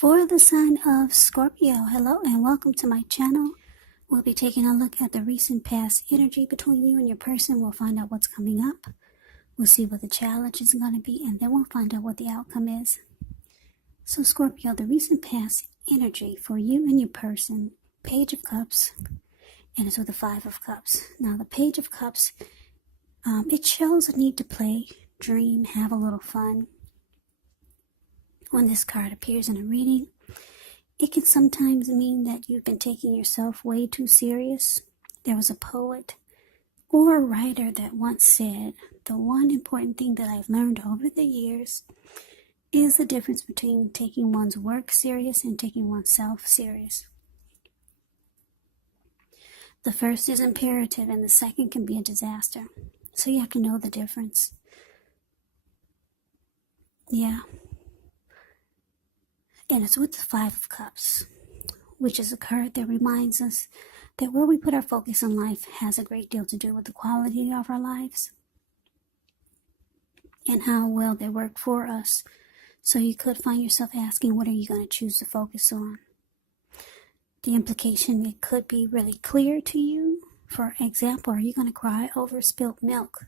For the sign of Scorpio, hello and welcome to my channel. We'll be taking a look at the recent past energy between you and your person. We'll find out what's coming up. We'll see what the challenge is going to be, and then we'll find out what the outcome is. So Scorpio, the recent past energy for you and your person, Page of Cups, and it's with the Five of Cups. Now the Page of Cups, it shows a need to play, dream, have a little fun. When this card appears in a reading, it can sometimes mean that you've been taking yourself way too serious. There was a poet or a writer that once said, the one important thing that I've learned over the years is the difference between taking one's work serious and taking oneself serious. The first is imperative and the second can be a disaster. So you have to know the difference. Yeah. And it's with the Five of Cups, which is a card that reminds us that where we put our focus in life has a great deal to do with the quality of our lives and how well they work for us. So you could find yourself asking, what are you going to choose to focus on? The implication, it could be really clear to you. For example, are you going to cry over spilt milk?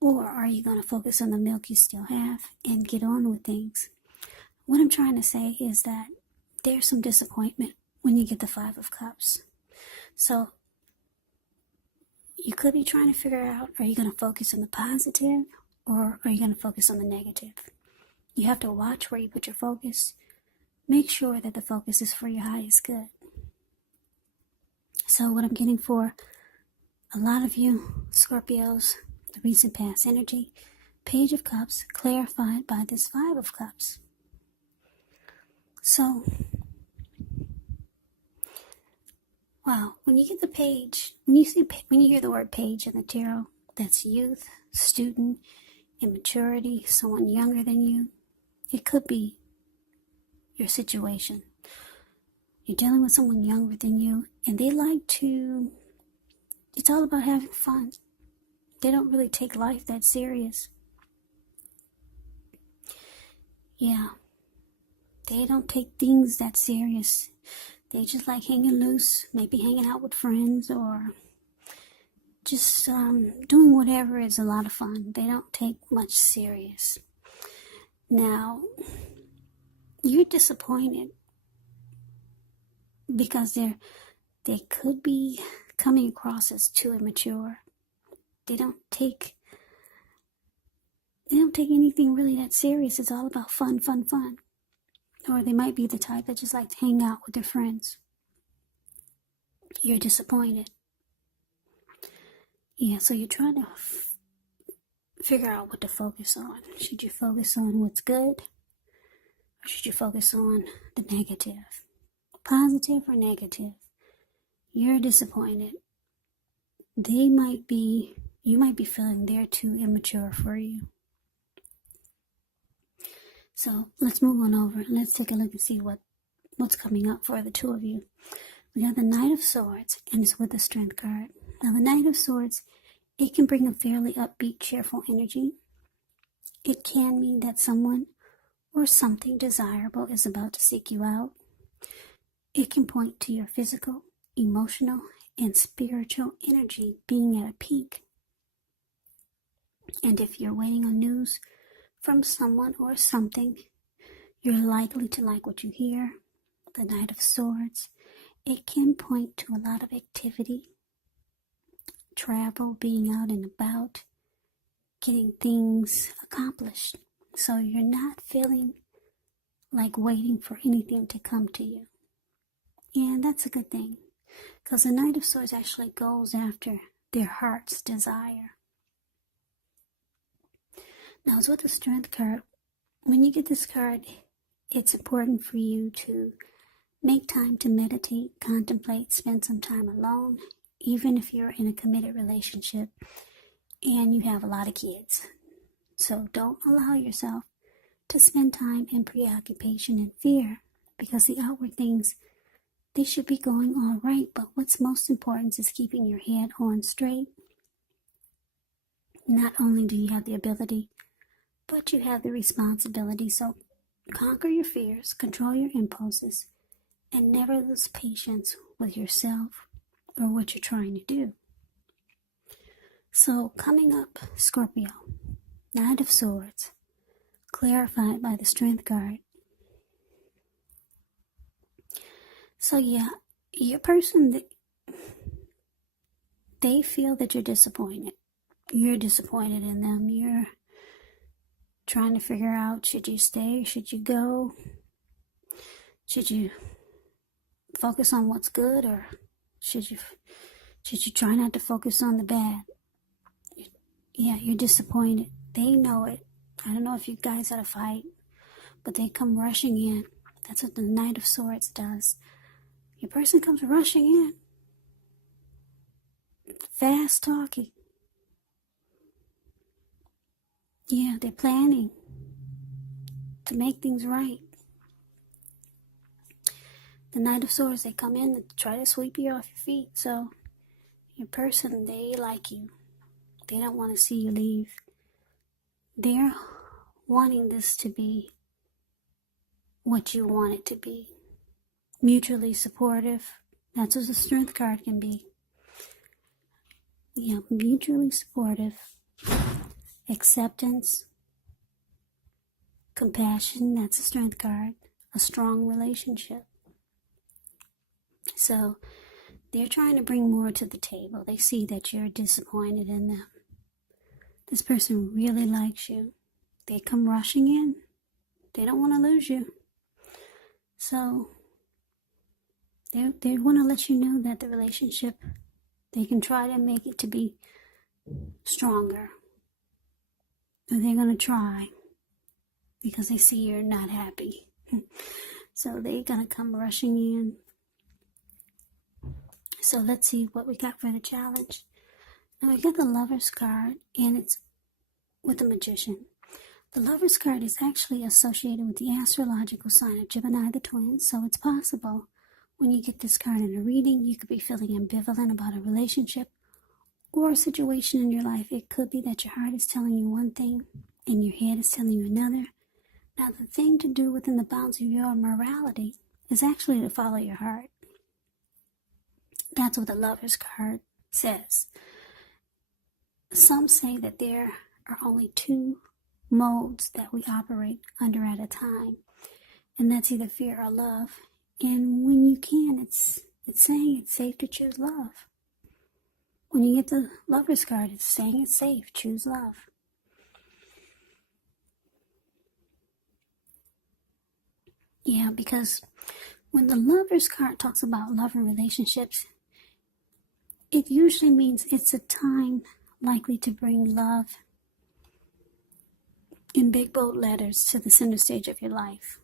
Or are you going to focus on the milk you still have and get on with things? What I'm trying to say is that there's some disappointment when you get the Five of Cups. So you could be trying to figure out, are you going to focus on the positive or are you going to focus on the negative? You have to watch where you put your focus. Make sure that the focus is for your highest good. So what I'm getting for a lot of you Scorpios, the recent past energy, Page of Cups, clarified by this Five of Cups. So, wow, when you get the page, when you hear the word page in the tarot, that's youth, student, immaturity, someone younger than you. It could be your situation. You're dealing with someone younger than you, and they like to, it's all about having fun. They don't really take life that serious. Yeah. They don't take things that serious. They just like hanging loose, maybe hanging out with friends or just doing whatever is a lot of fun. They don't take much serious. Now, you're disappointed because they could be coming across as too immature. They don't take anything really that serious. It's all about fun, fun, fun. Or they might be the type that just like to hang out with their friends. You're disappointed. Yeah, so you're trying to figure out what to focus on. Should you focus on what's good? Or should you focus on the negative? Positive or negative? You're disappointed. You might be feeling they're too immature for you. So let's move on over. Let's take a look and see what's coming up for the two of you. We have the Knight of Swords, and it's with the Strength card. Now the Knight of Swords, it can bring a fairly upbeat, cheerful energy. It can mean that someone or something desirable is about to seek you out. It can point to your physical, emotional, and spiritual energy being at a peak. And if you're waiting on news from someone or something, you're likely to like what you hear. The Knight of Swords, it can point to a lot of activity, travel, being out and about, getting things accomplished. So you're not feeling like waiting for anything to come to you. And that's a good thing, because the Knight of Swords actually goes after their heart's desire. Now, it's with the Strength card. When you get this card, it's important for you to make time to meditate, contemplate, spend some time alone, even if you're in a committed relationship and you have a lot of kids. So don't allow yourself to spend time in preoccupation and fear, because the outward things, they should be going all right, but what's most important is keeping your head on straight. Not only do you have the ability, but you have the responsibility. So Conquer your fears, control your impulses, and never lose patience with yourself or what you're trying to do. So coming up, Scorpio, Knight of Swords, clarified by the Strength card. So yeah, your person, they feel that you're disappointed. You're disappointed in them. You're trying to figure out, should you stay, should you go? Should you focus on what's good, or should you try not to focus on the bad? Yeah, you're disappointed. They know it. I don't know if you guys had a fight, but they come rushing in. That's what the Knight of Swords does. Your person comes rushing in. Fast talking. Yeah, they're planning to make things right. The Knight of Swords, they come in and try to sweep you off your feet. So your person, they like you. They don't want to see you leave. They're wanting this to be what you want it to be. Mutually supportive. That's what the Strength card can be. Yeah, mutually supportive. Acceptance. Compassion. That's the Strength card. A strong relationship. So they're trying to bring more to the table. They see that you're disappointed in them. This person really likes you. They come rushing in. They don't want to lose you. So they want to let you know that the relationship, they can try to make it to be stronger. Or they're going to try because they see you're not happy. So they're going to come rushing in. So let's see what we got for the challenge. Now we got the Lover's card, and it's with the Magician. The Lover's card is actually associated with the astrological sign of Gemini, the twins, so it's possible when you get this card in a reading, you could be feeling ambivalent about a relationship or a situation in your life. It could be that your heart is telling you one thing and your head is telling you another. Now the thing to do within the bounds of your morality is actually to follow your heart. That's what the Lover's card says. Some say that there are only two modes that we operate under at a time, and that's either fear or love. And when you can, it's saying it's safe to choose love. When you get the Lover's card, it's saying it's safe, choose love. Yeah, because when the Lover's card talks about love and relationships, it usually means it's a time likely to bring love in big bold letters to the center stage of your life.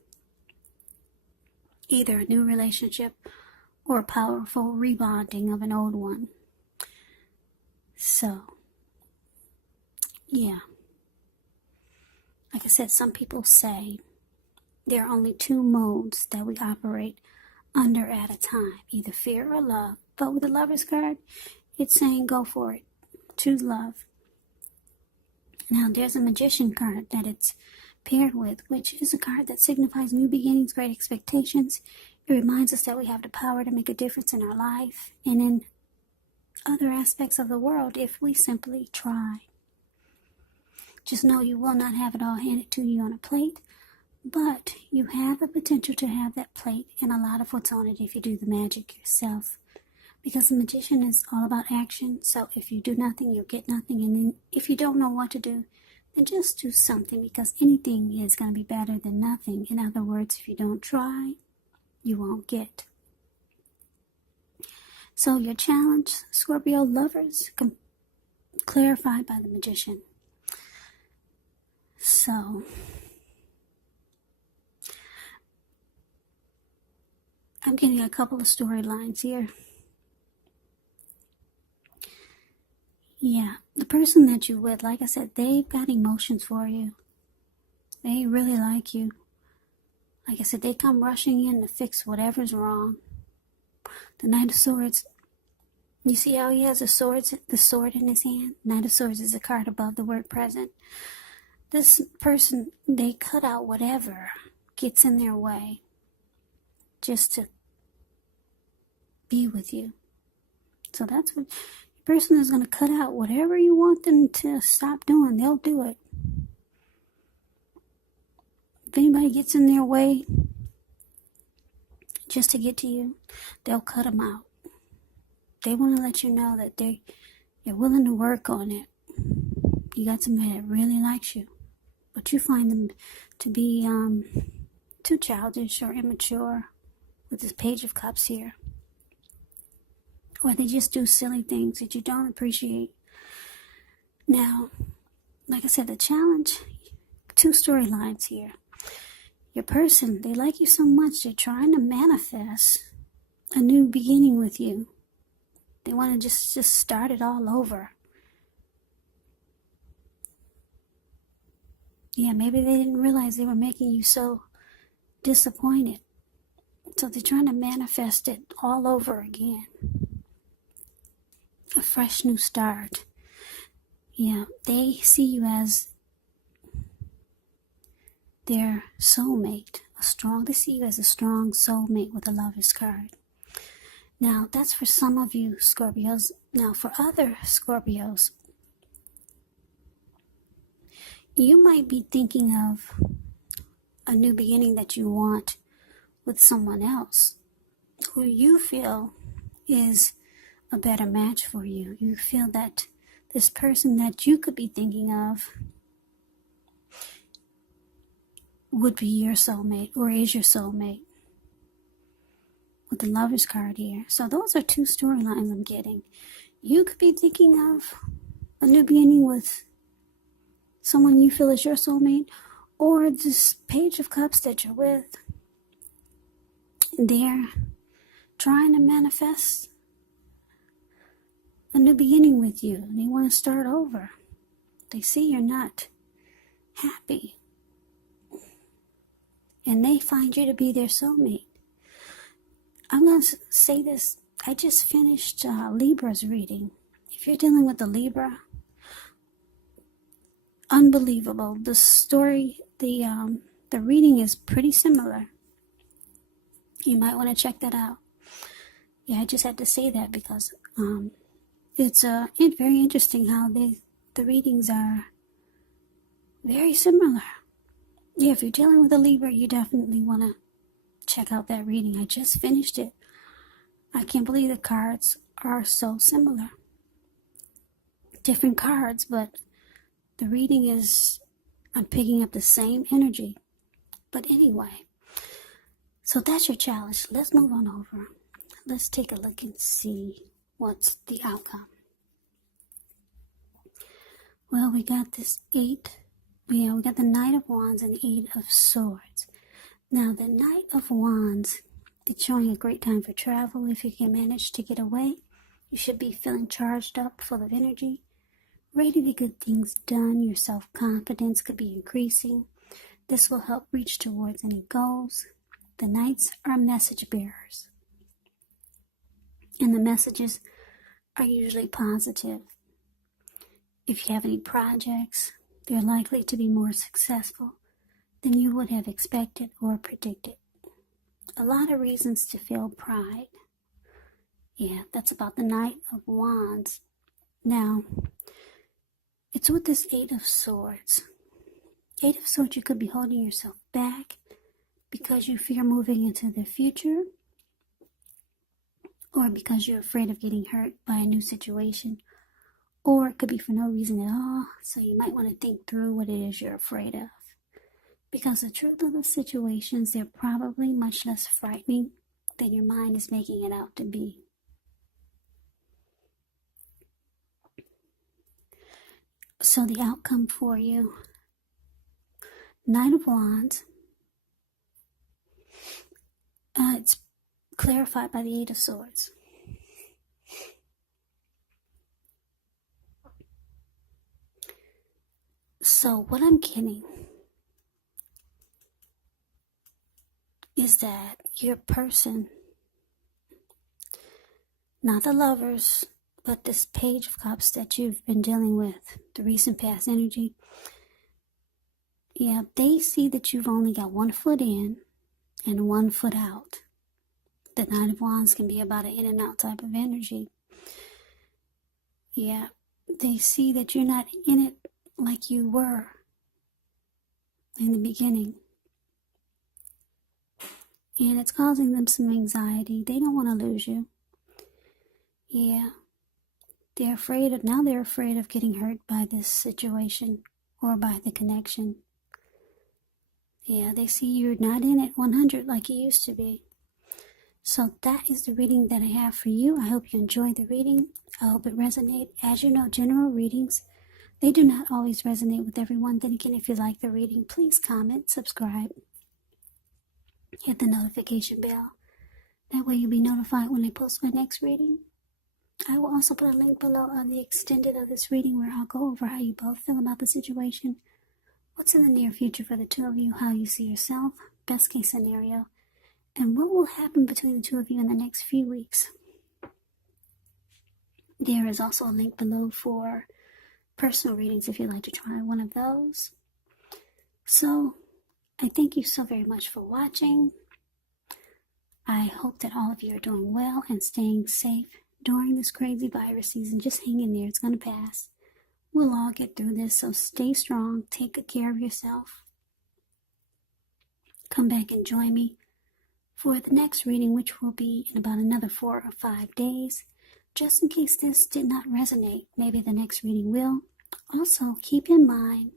Either a new relationship or a powerful rebonding of an old one. So, yeah. Like I said, some people say there are only two modes that we operate under at a time, either fear or love. But with the Lover's card, it's saying go for it. Choose love. Now, there's a Magician card that it's paired with, which is a card that signifies new beginnings, great expectations. It reminds us that we have the power to make a difference in our life and in other aspects of the world if we simply try. Just know you will not have it all handed to you on a plate, but you have the potential to have that plate and a lot of what's on it if you do the magic yourself. Because the Magician is all about action, so if you do nothing, you'll get nothing. And then if you don't know what to do, then just do something, because anything is going to be better than nothing. In other words, if you don't try, you won't get. So your challenge, Scorpio lovers, clarified by the Magician. So, I'm getting a couple of storylines here. Yeah, the person that you're with, like I said, they've got emotions for you. They really like you. Like I said, they come rushing in to fix whatever's wrong. The Knight of Swords, you see how he has the sword in his hand? Knight of Swords is a card above the word present. This person, they cut out whatever gets in their way just to be with you. So that's what the person is going to cut out. Whatever you want them to stop doing, they'll do it. If anybody gets in their way just to get to you, they'll cut them out. They want to let you know that they're willing to work on it. You got somebody that really likes you, but you find them to be too childish or immature with this Page of Cups here. Or they just do silly things that you don't appreciate. Now, like I said, the challenge, 2 storylines here. Your person, they like you so much, they're trying to manifest a new beginning with you. They want to just start it all over. Yeah, maybe they didn't realize they were making you so disappointed. So they're trying to manifest it all over again. A fresh new start. Yeah, they see you as their soulmate. They see you as a strong soulmate with a Lover's card. Now, that's for some of you Scorpios. Now, for other Scorpios, you might be thinking of a new beginning that you want with someone else who you feel is a better match for you. You feel that this person that you could be thinking of would be your soulmate or is your soulmate with the Lover's card here. So those are 2 storylines I'm getting. You could be thinking of a new beginning with someone you feel is your soulmate, or this Page of Cups that you're with. They're trying to manifest a new beginning with you. They want to start over. They see you're not happy, and they find you to be their soulmate. I'm going to say this. I just finished Libra's reading. If you're dealing with the Libra, unbelievable. The story, the reading is pretty similar. You might want to check that out. Yeah, I just had to say that because it's very interesting how the readings are very similar. Yeah, if you're dealing with a Libra, you definitely want to check out that reading. I just finished it. I can't believe the cards are so similar. Different cards, but the reading is, I'm picking up the same energy. But anyway, so that's your challenge. Let's move on over. Let's take a look and see what's the outcome. Well, we got this 8. We got the Knight of Wands and the 8 of Swords. Now, the Knight of Wands, it's showing a great time for travel. If you can manage to get away, you should be feeling charged up, full of energy, ready to get things done. Your self-confidence could be increasing. This will help reach towards any goals. The Knights are message bearers, and the messages are usually positive. If you have any projects, they're likely to be more successful than you would have expected or predicted. A lot of reasons to feel pride. Yeah, that's about the Knight of Wands. Now, it's with this 8 of Swords. 8 of Swords, you could be holding yourself back because you fear moving into the future, or because you're afraid of getting hurt by a new situation, or it could be for no reason at all. So you might want to think through what it is you're afraid of, because the truth of the situations, they're probably much less frightening than your mind is making it out to be. So the outcome for you, Knight of Wands, it's clarified by the 8 of Swords. So what I'm getting is that your person, not the lovers, but this Page of Cups that you've been dealing with, the recent past energy, Yeah, they see that you've only got 1 foot in and 1 foot out. The Knight of Wands can be about an in and out type of energy. Yeah, they see that you're not in it like you were in the beginning. And it's causing them some anxiety. They don't want to lose you. Yeah. They're afraid of getting hurt by this situation or by the connection. Yeah, they see you're not in it 100 like you used to be. So that is the reading that I have for you. I hope you enjoyed the reading. I hope it resonated. As you know, general readings, they do not always resonate with everyone. Then again, if you like the reading, please comment, subscribe, hit the notification bell. That way you'll be notified when I post my next reading. I will also put a link below on the extended of this reading where I'll go over how you both feel about the situation, what's in the near future for the two of you, how you see yourself, best case scenario, and what will happen between the two of you in the next few weeks. There is also a link below for personal readings if you'd like to try one of those. So, I thank you so very much for watching. I hope that all of you are doing well and staying safe during this crazy virus season. Just hang in there. It's going to pass. We'll all get through this, so stay strong. Take good care of yourself. Come back and join me for the next reading, which will be in about another 4 or 5 days. Just in case this did not resonate, maybe the next reading will. Also, keep in mind,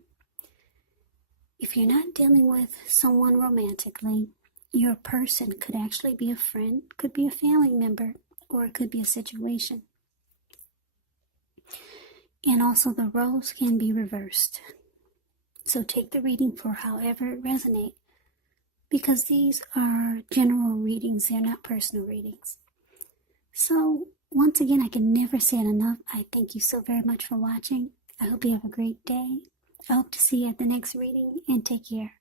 if you're not dealing with someone romantically, your person could actually be a friend, could be a family member, or it could be a situation. And also the roles can be reversed. So take the reading for however it resonates, because these are general readings, they're not personal readings. So once again, I can never say it enough. I thank you so very much for watching. I hope you have a great day. I hope to see you at the next reading, and take care.